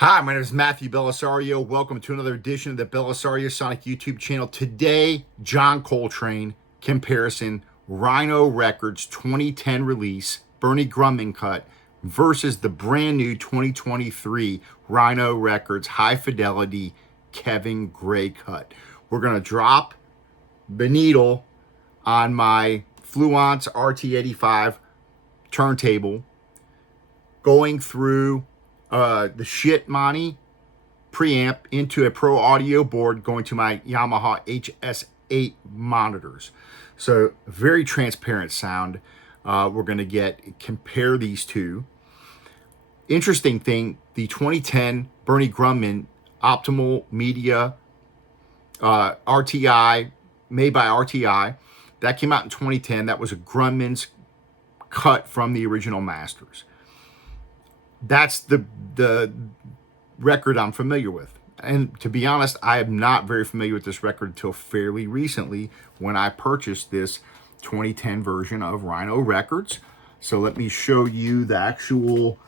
Hi, my name is Matthew Belisario. Welcome to another edition of the Belisario Sonic YouTube channel. Today, John Coltrane comparison, Rhino Records 2010 release, Bernie Grundman cut versus the brand new 2023 Rhino Records High Fidelity Kevin Gray cut. We're going to drop the needle on my Fluence RT85 turntable, going through the shit Monty preamp into a pro audio board going to my Yamaha HS8 monitors. So very transparent sound. We're going to compare these two. Interesting thing, the 2010 Bernie Grundman Optimal Media RTI, made by RTI, that came out in 2010. That was a Grundman's cut from the original masters. That's the record I'm familiar with. And to be honest, I am not very familiar with this record until fairly recently when I purchased this 2010 version of Rhino Records. So let me show you the actual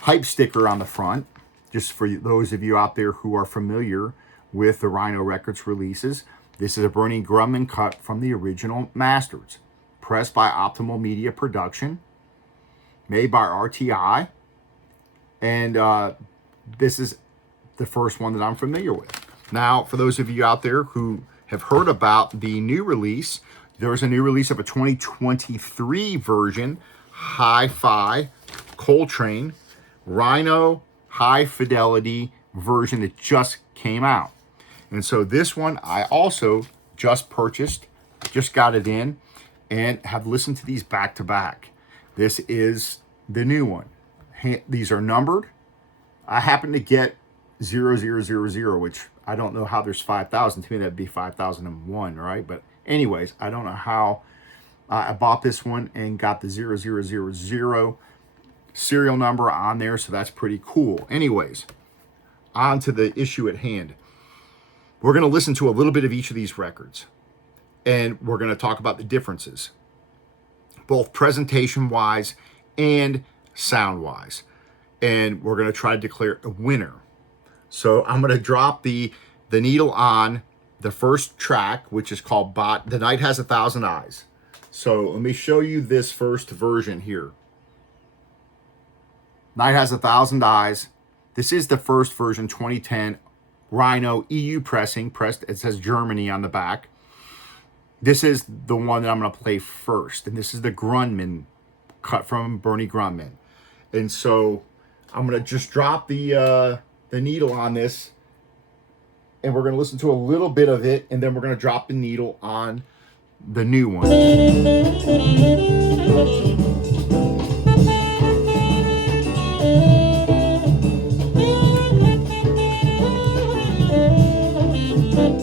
hype sticker on the front, just for those of you out there who are familiar with the Rhino Records releases. This is a Bernie Grundman cut from the original masters, pressed by Optimal Media Production, made by RTI. And this is the first one that I'm familiar with. Now, for those of you out there who have heard about the new release, there's a new release of a 2023 version, Hi-Fi Coltrane Rhino High Fidelity version that just came out. And so this one I also just purchased, just got it in, and have listened to these back to back. This is the new one. These are numbered. I happen to get 0000, which I don't know how there's 5,000. To me, that'd be 5,001, right? But anyways, I don't know how I bought this one and got the 0000 serial number on there, so that's pretty cool. Anyways, on to the issue at hand. We're going to listen to a little bit of each of these records, and we're going to talk about the differences, both presentation-wise and sound-wise. And we're going to try to declare a winner. So I'm going to drop the needle on the first track, which is called The Night Has a Thousand Eyes. So let me show you this first version here. Night Has a Thousand Eyes. This is the first version, 2010 Rhino EU pressing. Pressed, it says Germany on the back. This is the one that I'm going to play first. And this is the Grundman cut from Bernie Grundman. And so I'm going to just drop the needle on this, and we're going to listen to a little bit of it, and then we're going to drop the needle on the new one.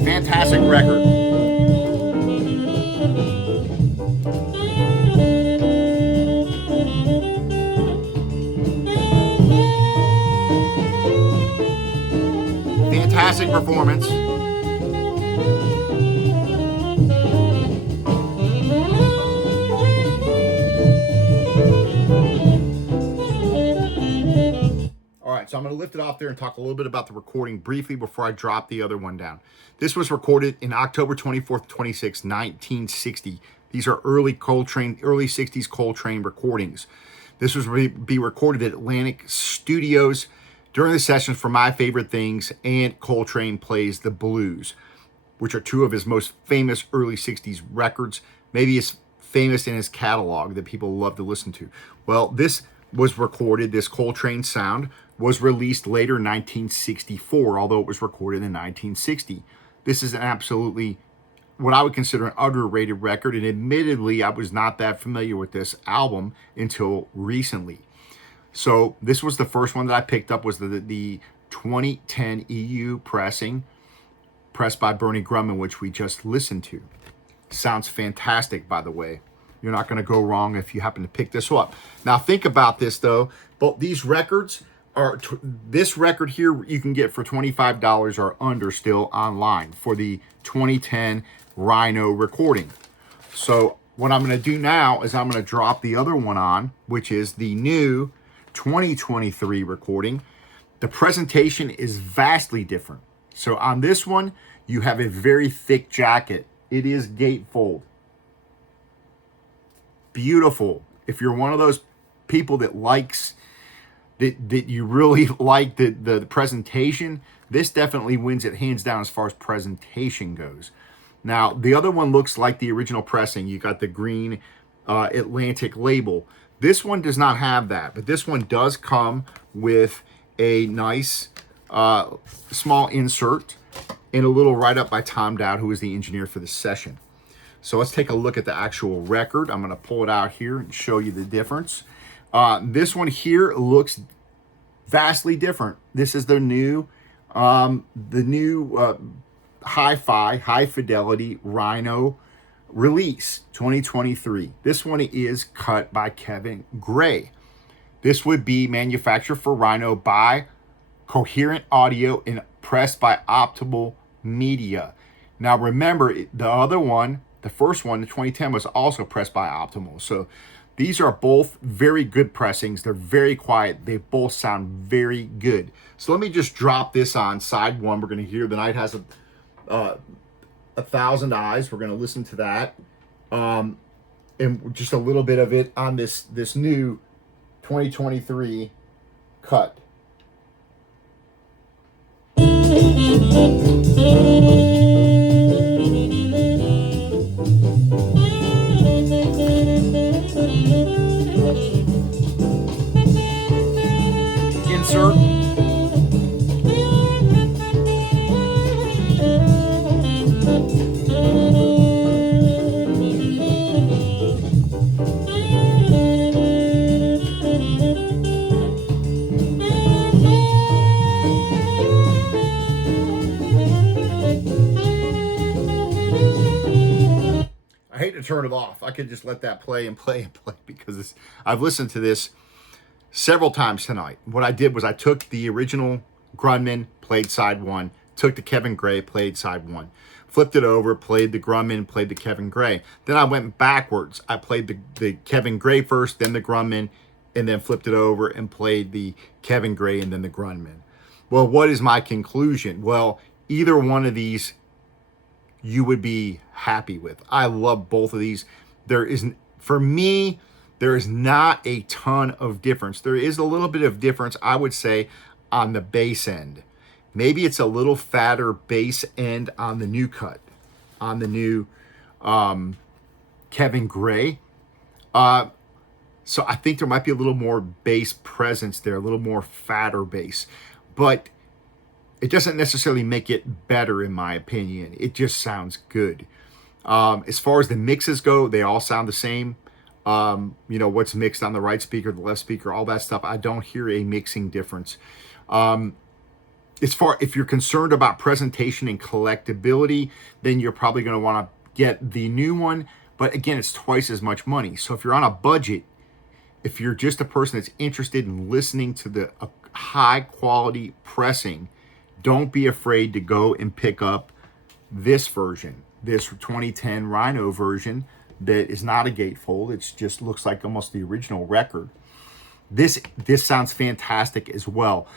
Fantastic record. Fantastic performance. All right, so I'm going to lift it off there and talk a little bit about the recording briefly before I drop the other one down. This was recorded in October 24th, 26, 1960. These are early 60s Coltrane recordings. This was be recorded at Atlantic Studios during the sessions for My Favorite Things and Coltrane Plays the Blues, which are two of his most famous early 60s records, maybe as famous in his catalog that people love to listen to. Well, this was recorded, this Coltrane sound was released later in 1964, although it was recorded in 1960. This is an absolutely, what I would consider an underrated record, and admittedly, I was not that familiar with this album until recently. So this was the first one that I picked up, was the 2010 EU pressing, pressed by Bernie Grundman, which we just listened to. Sounds fantastic, by the way. You're not going to go wrong if you happen to pick this up. Now think about this though. Both these records are, this record here you can get for $25 or under still online for the 2010 Rhino recording. So what I'm going to do now is I'm going to drop the other one on, which is the new 2023 recording. The presentation is vastly different. So on this one, you have a very thick jacket. It is gatefold. Beautiful. If you're one of those people that likes that you really like the presentation, this definitely wins it hands down as far as presentation goes. Now, the other one looks like the original pressing. You got the green Atlantic label. This one does not have that, but this one does come with a nice small insert and a little write-up by Tom Dowd, who is the engineer for this session. So let's take a look at the actual record. I'm going to pull it out here and show you the difference. This one here looks vastly different. This is the new hi-fi, high fidelity Rhino release 2023. This one is cut by Kevin Gray. This would be manufactured for Rhino by Coherent Audio and pressed by Optimal Media. Now remember, the other one, the first one, the 2010, was also pressed by Optimal. So these are both very good pressings. They're very quiet. They both sound very good. So let me just drop this on side one. We're going to hear The Night Has a Thousand Eyes. We're going to listen to that. And just a little bit of it on this new 2023 cut. Insert. I hate to turn it off. I could just let that play and play and play because I've listened to this several times tonight. What I did was I took the original Grundman, played side one, took the Kevin Gray, played side one, flipped it over, played the Grundman, played the Kevin Gray. Then I went backwards. I played the Kevin Gray first, then the Grundman, and then flipped it over and played the Kevin Gray and then the Grundman. Well, what is my conclusion? Well, either one of these you would be happy with. I love both of these. For me, there is not a ton of difference. There is a little bit of difference, I would say, on the bass end. Maybe it's a little fatter bass end on the new cut, on the new Kevin Gray. So I think there might be a little more bass presence there, a little more fatter bass. But it doesn't necessarily make it better, in my opinion. It just sounds good. As far as the mixes go, they all sound the same. What's mixed on the right speaker, the left speaker, all that stuff. I don't hear a mixing difference. If you're concerned about presentation and collectability, then you're probably going to want to get the new one. But again, it's twice as much money. So if you're on a budget, if you're just a person that's interested in listening to a high quality pressing, don't be afraid to go and pick up this version, this 2010 Rhino version that is not a gatefold. It just looks like almost the original record. This sounds fantastic as well.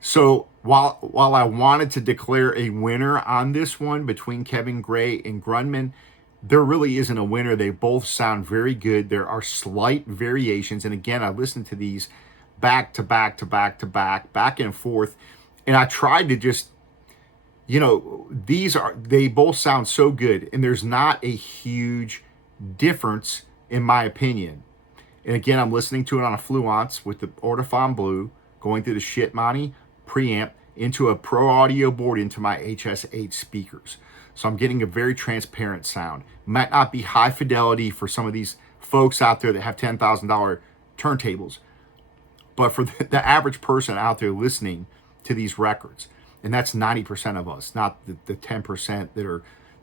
So while I wanted to declare a winner on this one between Kevin Gray and Grundman, there really isn't a winner. They both sound very good. There are slight variations. And again, I listened to these back to back to back to back, back and forth. And I tried to just, they both sound so good. And there's not a huge difference in my opinion. And again, I'm listening to it on a Fluence with the Ortofon Blue, going through the Shitmoney preamp into a Pro Audio board into my HS8 speakers. So I'm getting a very transparent sound. Might not be high fidelity for some of these folks out there that have $10,000 turntables, but for the average person out there listening to these records, and that's 90% of us, not the 10% that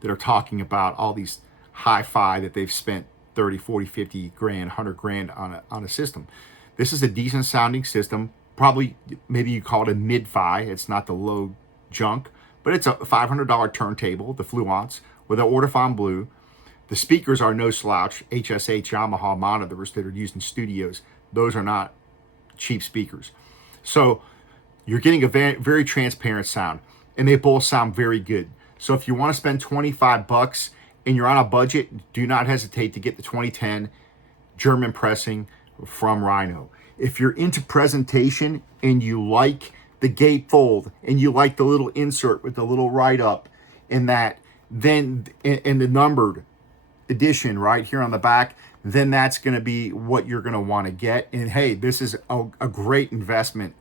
are talking about all these hi-fi that they've spent 30, 40, 50 grand, 100 grand on a system. This is a decent sounding system. Probably, maybe you call it a mid-fi. It's not the low junk, but it's a $500 turntable, the Fluence, with an Ortofon Blue. The speakers are no slouch, HSH Yamaha monitors that are used in studios. Those are not cheap speakers. So You're getting a very, very transparent sound, and they both sound very good. So if you want to spend 25 bucks and you're on a budget, do not hesitate to get the 2010 German pressing from Rhino. If you're into presentation and you like the gatefold and you like the little insert with the little write-up and that, then in the numbered edition right here on the back, then that's going to be what you're going to want to get. And hey, this is a great investment.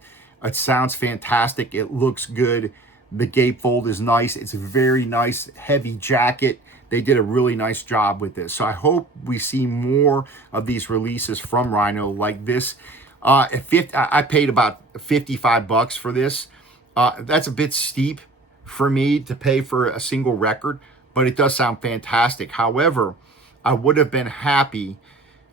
It sounds fantastic. It looks good. The gatefold is nice. It's a very nice heavy jacket. They did a really nice job with this. So I hope we see more of these releases from Rhino like this. I paid about 55 bucks for this. That's a bit steep for me to pay for a single record, but it does sound fantastic. However, I would have been happy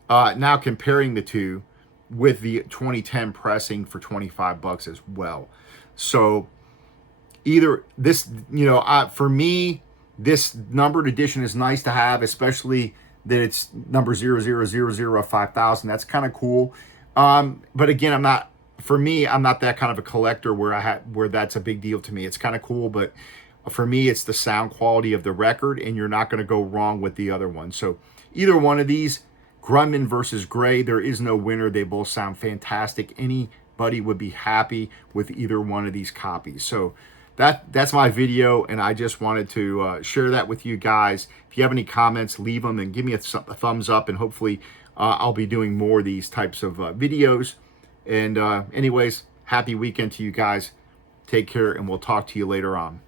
now comparing the two with the 2010 pressing for 25 bucks as well. So either this, for me, this numbered edition is nice to have, especially that it's number 00005000. That's kind of cool. But again, I'm not that kind of a collector where that's a big deal to me. It's kind of cool, but for me, it's the sound quality of the record, and you're not going to go wrong with the other one. So either one of these, Grundman versus Gray, there is no winner. They both sound fantastic. Anybody would be happy with either one of these copies. So that's my video, and I just wanted to share that with you guys. If you have any comments, leave them and give me a thumbs up, and hopefully I'll be doing more of these types of videos. And anyways, happy weekend to you guys. Take care, and we'll talk to you later on.